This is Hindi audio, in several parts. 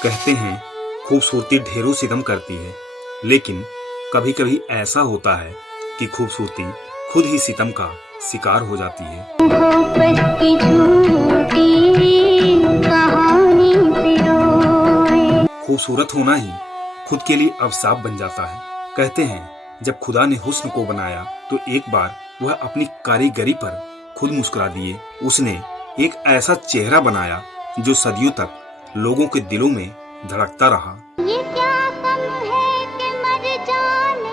कहते हैं खूबसूरती ढेरों सितम करती है, लेकिन कभी कभी ऐसा होता है कि खूबसूरती खुद ही सितम का शिकार हो जाती है। खूबसूरत होना ही खुद के लिए अभिशाप बन जाता है। कहते हैं जब खुदा ने हुस्न को बनाया तो एक बार वह अपनी कारीगरी पर खुद मुस्कुरा दिए। उसने एक ऐसा चेहरा बनाया जो सदियों तक लोगों के दिलों में धड़कता रहा। ये क्या कम है कि मर जाने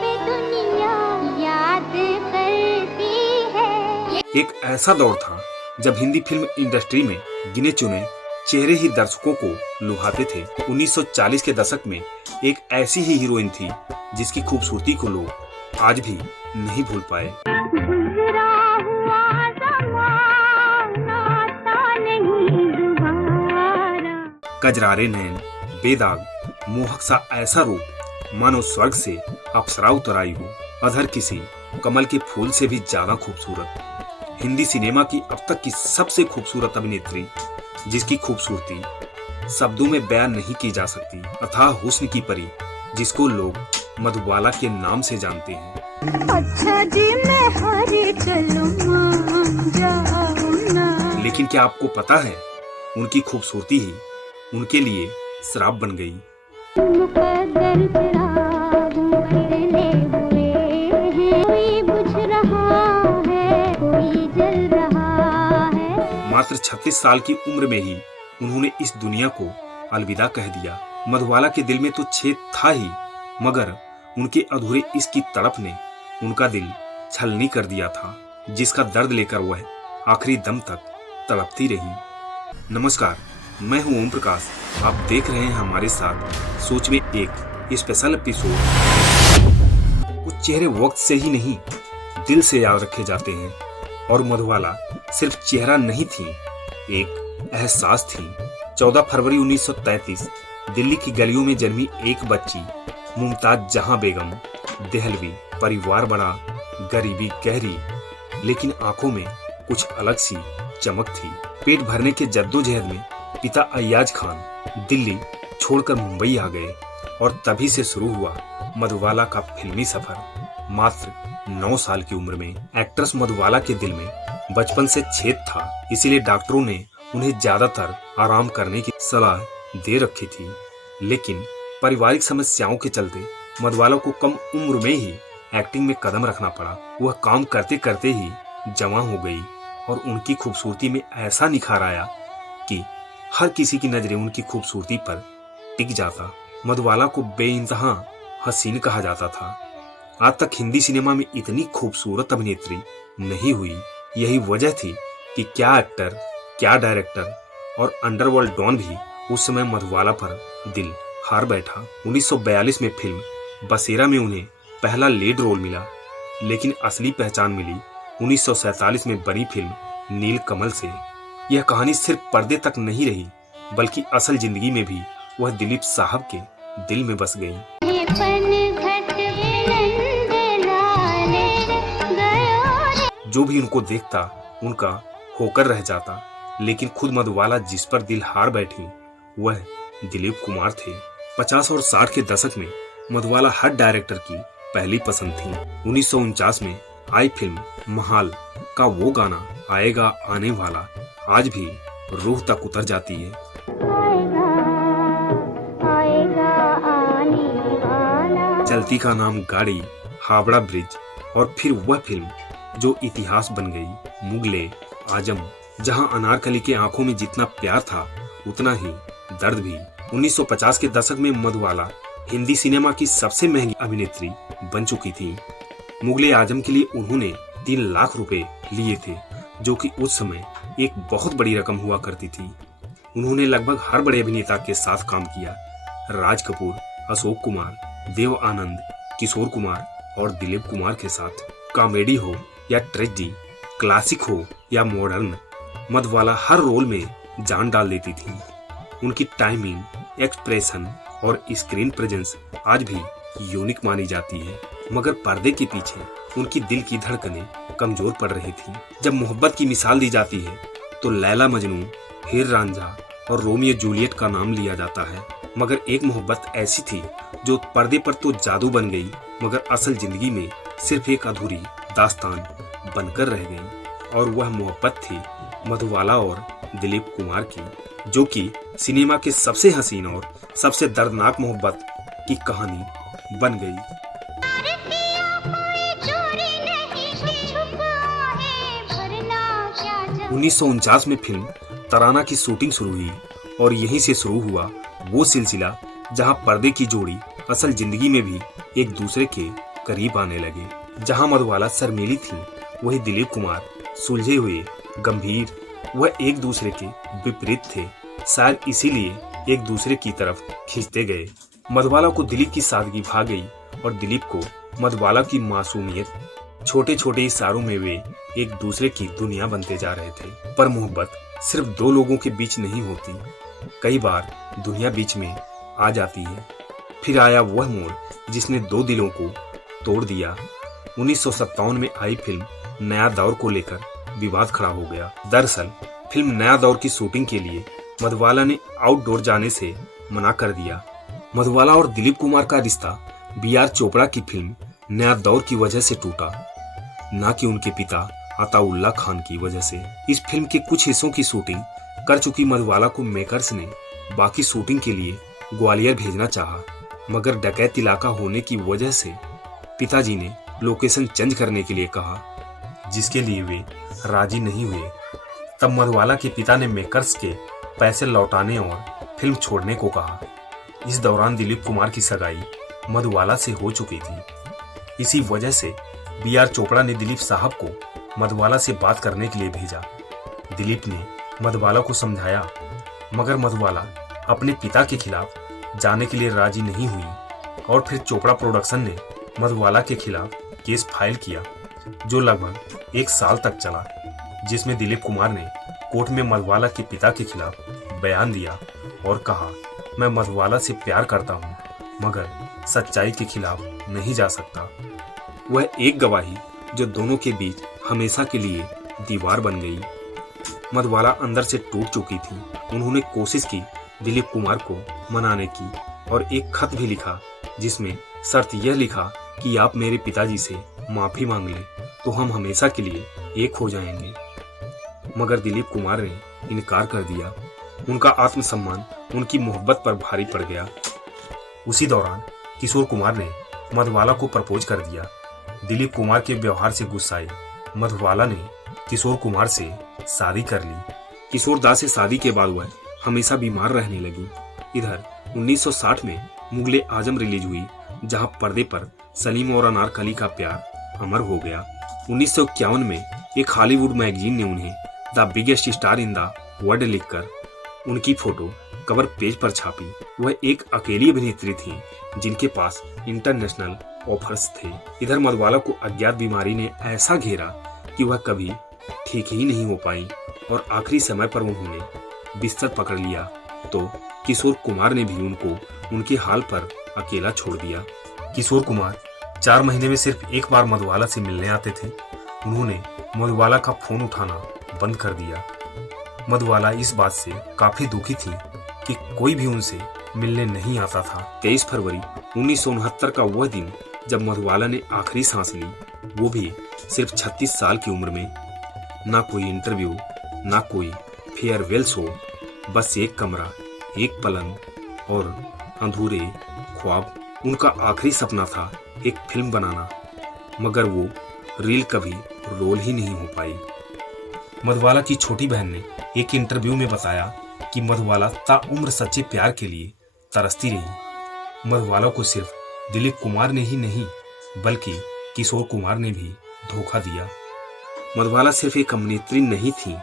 पे दुनिया याद करती है। एक ऐसा दौर था जब हिंदी फिल्म इंडस्ट्री में गिने चुने चेहरे ही दर्शकों को लुभाते थे। 1940 के दशक में एक ऐसी ही हीरोइन थी जिसकी खूबसूरती को लोग आज भी नहीं भूल पाए। कजरारे नैन, बेदाग, मोहक सा ऐसा रूप मानो स्वर्ग से अप्सरा उतर आई हो। अधर किसी कमल के फूल से भी ज्यादा खूबसूरत। हिंदी सिनेमा की अब तक की सबसे खूबसूरत अभिनेत्री जिसकी खूबसूरती शब्दों में बयान नहीं की जा सकती। अथाह हुस्न की परी जिसको लोग मधुबाला के नाम से जानते हैं। अच्छा जी मैं हारे चलूं जाऊं ना। लेकिन क्या आपको पता है उनकी खूबसूरती ही उनके लिए श्राप बन गई। मात्र 36 साल की उम्र में ही उन्होंने इस दुनिया को अलविदा कह दिया। मधुबाला के दिल में तो छेद था ही, मगर उनके अधूरे इश्क की तड़प ने उनका दिल छलनी कर दिया था, जिसका दर्द लेकर वह आखिरी दम तक तड़पती रही। नमस्कार, मैं हूं ओम प्रकाश। आप देख रहे हैं हमारे साथ सोच में एक स्पेशल एपिसोड। कुछ चेहरे वक्त से ही नहीं दिल से याद रखे जाते हैं, और मधुबाला सिर्फ चेहरा नहीं थी, एक एहसास थी। 14 फरवरी 1933 दिल्ली की गलियों में जन्मी एक बच्ची मुमताज जहां बेगम। देहलवी परिवार बड़ा, गरीबी गहरी, लेकिन आंखों में कुछ अलग सी चमक थी। पेट भरने के जद्दोजहद में पिता अय्याज खान दिल्ली छोड़कर मुंबई आ गए, और तभी से शुरू हुआ मधुबाला का फिल्मी सफर। मात्र 9 साल की उम्र में एक्ट्रेस मधुबाला के दिल में बचपन से छेद था, इसीलिए डॉक्टरों ने उन्हें ज्यादातर आराम करने की सलाह दे रखी थी। लेकिन पारिवारिक समस्याओं के चलते मधुबाला को कम उम्र में ही एक्टिंग में कदम रखना पड़ा। वह काम करते करते ही जवां हो गई, और उनकी खूबसूरती में ऐसा निखार आया कि हर किसी की नजरें उनकी खूबसूरती पर टिक जाता। मधुबाला को बेइंतहा हसीन कहा जाता था। आज तक हिंदी सिनेमा में इतनी खूबसूरत अभिनेत्री नहीं हुई। यही वजह थी कि क्या एक्टर, क्या डायरेक्टर और अंडरवर्ल्ड डॉन भी उस समय मधुबाला पर दिल हार बैठा। 1942 में फिल्म बसेरा में उन्हें पहला लीड रोल मिला, लेकिन असली पहचान मिली 1947 में बनी फिल्म नील कमल से। यह कहानी सिर्फ पर्दे तक नहीं रही, बल्कि असल जिंदगी में भी वह दिलीप साहब के दिल में बस गई। जो भी उनको देखता उनका होकर रह जाता, लेकिन खुद मधुबाला जिस पर दिल हार बैठी वह दिलीप कुमार थे। 50 और 60 के दशक में मधुबाला हर डायरेक्टर की पहली पसंद थी। 1949 में आई फिल्म महाल का वो गाना आएगा आने वाला आज भी रूह तक उतर जाती है। चलती का नाम गाड़ी, हावड़ा ब्रिज, और फिर वह फिल्म जो इतिहास बन गई, मुगले आजम, जहां अनारकली के आंखों में जितना प्यार था उतना ही दर्द भी। 1950 के दशक में मधुबाला हिंदी सिनेमा की सबसे महंगी अभिनेत्री बन चुकी थी। मुगले आजम के लिए उन्होंने 3 लाख रुपए लिए थे, जो कि उस समय एक बहुत बड़ी रकम हुआ करती थी। उन्होंने लगभग हर बड़े अभिनेता के साथ काम किया। राज कपूर, अशोक कुमार, देव आनंद, किशोर कुमार और दिलीप कुमार के साथ। कॉमेडी हो या ट्रेजेडी, क्लासिक हो या मॉडर्न, मधुबाला हर रोल में जान डाल देती थी। उनकी टाइमिंग, एक्सप्रेशन और स्क्रीन प्रेजेंस आज भी यूनिक मानी जाती है, मगर पर्दे के पीछे उनकी दिल की धड़कनें कमजोर पड़ रही थी। जब मोहब्बत की मिसाल दी जाती है तो लैला मजनू, हीर रांझा और रोमियो जूलियट का नाम लिया जाता है, मगर एक मोहब्बत ऐसी थी जो पर्दे पर तो जादू बन गई मगर असल जिंदगी में सिर्फ एक अधूरी दास्तान बनकर रह गई। और वह मोहब्बत थी मधुबाला और दिलीप कुमार की, जो कि सिनेमा के सबसे हसीन और सबसे दर्दनाक मोहब्बत की कहानी बन गई। 1949 में फिल्म तराना की शूटिंग शुरू हुई और यहीं से शुरू हुआ वो सिलसिला जहां पर्दे की जोड़ी असल जिंदगी में भी एक दूसरे के करीब आने लगे। जहां मधुबाला शर्मीली थी, वही दिलीप कुमार सुलझे हुए, गंभीर, वह एक दूसरे के विपरीत थे। शायद इसीलिए एक दूसरे की तरफ खींचते गए। मधुबाला को दिलीप की सादगी भा गई और दिलीप को मधुबाला की मासूमियत। छोटे छोटे इशारों में वे एक दूसरे की दुनिया बनते जा रहे थे। पर मोहब्बत सिर्फ दो लोगों के बीच नहीं होती, कई बार दुनिया बीच में आ जाती है। फिर आया वह मोड़ जिसने दो दिलों को तोड़ दिया। 1957 में आई फिल्म नया दौर को लेकर विवाद खड़ा हो गया। दरअसल फिल्म नया दौर की शूटिंग के लिए मधुबाला ने आउटडोर जाने से मना कर दिया। मधुबाला और दिलीप कुमार का रिश्ता बी.आर. चोपड़ा की फिल्म नया दौर की वजह से टूटा, न कि उनके पिता अताउल्ला खान की वजह से। इस फिल्म के कुछ हिस्सों की शूटिंग कर चुकी मधुबाला को मेकर्स ने बाकी शूटिंग के लिए ग्वालियर भेजना चाहा, मगर डकैत इलाका होने की वजह से पिताजी ने लोकेशन चेंज करने के लिए कहा, जिसके लिए वे राजी नहीं हुए। तब मधुबाला के पिता ने मेकर्स के पैसे लौटाने और फिल्म छोड़ने को कहा। इस दौरान दिलीप कुमार की सगाई मधुबाला से हो चुकी थी। इसी वजह से बी.आर. चोपड़ा ने दिलीप साहब को मधुबाला से बात करने के लिए भेजा। दिलीप ने मधुबाला को समझाया, मगर मधुबाला अपने पिता के खिलाफ जाने के लिए राजी नहीं हुई और फिर चोपड़ा प्रोडक्शन ने मधुबाला के खिलाफ केस फाइल किया, जो लगभग 1 साल तक चला, जिसमें दिलीप कुमार ने कोर्ट में मधुबाला के पिता के खिलाफ बयान दिया और कहा, मैं मधुबाला से प्यार करता हूँ मगर सच्चाई के खिलाफ नहीं जा सकता। वह एक गवाही जो दोनों के बीच हमेशा के लिए दीवार बन गई। मधुबाला अंदर से टूट चुकी थी। उन्होंने कोशिश की दिलीप कुमार को मनाने की और एक खत भी लिखा, जिसमें शर्त यह लिखा कि आप मेरे पिताजी से माफी मांग लें तो हम हमेशा के लिए एक हो जाएंगे। मगर दिलीप कुमार ने इनकार कर दिया। उनका आत्मसम्मान उनकी मोहब्बत पर भारी पड़ गया। उसी दौरान किशोर कुमार ने मधुबाला को प्रपोज कर दिया। दिलीप कुमार के व्यवहार से गुस्साए मधुबाला ने किशोर कुमार से शादी कर ली। किशोर दास से शादी के बाद वह हमेशा बीमार रहने लगी। इधर 1960 में मुगले आजम रिलीज हुई, जहां पर्दे पर सलीम और अनारकली का प्यार अमर हो गया। 1951 में एक हॉलीवुड मैगजीन ने उन्हें the biggest star in the world लिखकर उनकी फोटो कवर पेज पर छापी। वह एक अकेली अभिनेत्री थी जिनके पास इंटरनेशनल ऑफर्स थे। इधर मधुबाला को अज्ञात बीमारी ने ऐसा घेरा कि वह कभी ठीक ही नहीं हो पाई और आखिरी समय पर उन्होंने बिस्तर पकड़ लिया तो किशोर कुमार ने भी उनको उनके हाल पर अकेला छोड़ दिया। किशोर कुमार 4 महीने में सिर्फ एक बार मधुबाला से मिलने आते थे। उन्होंने मधुबाला का फोन उठाना बंद कर दिया। मधुबाला इस बात से काफी दुखी थी कि कोई भी उनसे मिलने नहीं आता था। 23 फरवरी 1969 का वह दिन जब मधुबाला ने आखिरी सांस ली, वो भी सिर्फ 36 साल की उम्र में। ना कोई इंटरव्यू, ना कोई फेयरवेल शो, बस एक कमरा, एक पलंग और अधूरे ख्वाब। उनका आखिरी सपना था एक फिल्म बनाना, मगर वो रील कभी रोल ही नहीं हो पाई। मधुबाला की छोटी बहन ने एक इंटरव्यू में बताया कि मधुबाला ताउम्र सच्चे प्यार के लिए तरसती रही। मधुबाला को सिर्फ दिलीप कुमार ने ही नहीं बल्कि किशोर कुमार ने भी धोखा दिया। मधुबाला सिर्फ एक अभिनेत्री नहीं थी,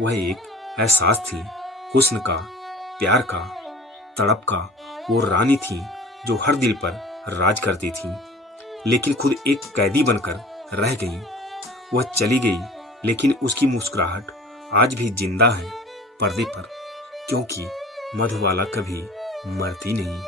वह एक एहसास थी, हुस्न का, प्यार का, तड़प का। वो रानी थी जो हर दिल पर राज करती थी, लेकिन खुद एक कैदी बनकर रह गई। वह चली गई, लेकिन उसकी मुस्कुराहट आज भी जिंदा है पर्दे पर, क्योंकि मधुबाला कभी मरती नहीं।